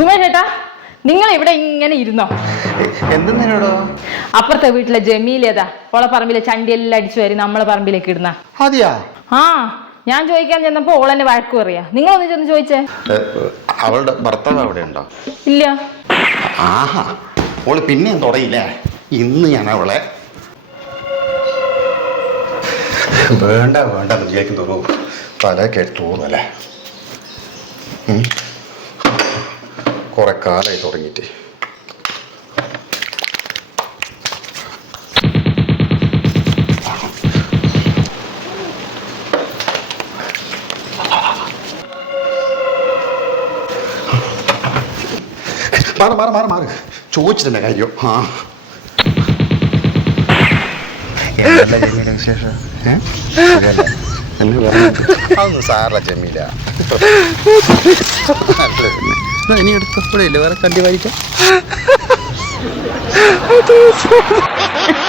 സുമേഷ് ചേട്ടാ നിങ്ങൾ ഇവിടെ ഇങ്ങനെ ഇരുന്നോ? എന്തോ അപ്പുറത്തെ വീട്ടിലെ ജമീലേതാ ഓളെ പറമ്പിലെ ചണ്ടിയെല്ലാം അടിച്ചു വരും നമ്മളെ പറമ്പിലേക്ക് ഇടുന്ന. അതെയാ ആ ഞാൻ ചോദിക്കാൻ ചെന്നപ്പോ ഓളെന്നെ വഴക്കു പറയാ. നിങ്ങൾ ഒന്ന് ചെന്ന് ചോദിച്ചേ. അവളുടെ ഭർത്താവ് അവിടെ ഉണ്ടോ? ഇല്ല. ആഹാ ഓൾ പിന്നെയും തുടങ്ങിയില്ലേ ഇന്ന് ഞാൻ അവളെ വേണ്ട വേണ്ട എന്ന് വിചാരിക്കും തോറും തല കയറ്റി തോന്നുമല്ലേ കുറെ കാലമായി തുടങ്ങിയിട്ട്. മാറി മാറി മാറി മാറി. ചോദിച്ചിട്ടില്ല കാര്യം? ആ. അതൊന്നും സാറില്ല ജമീല. ഇനി എടുത്തപ്പോഴേ വേറെ കണ്ടി വായിക്കാം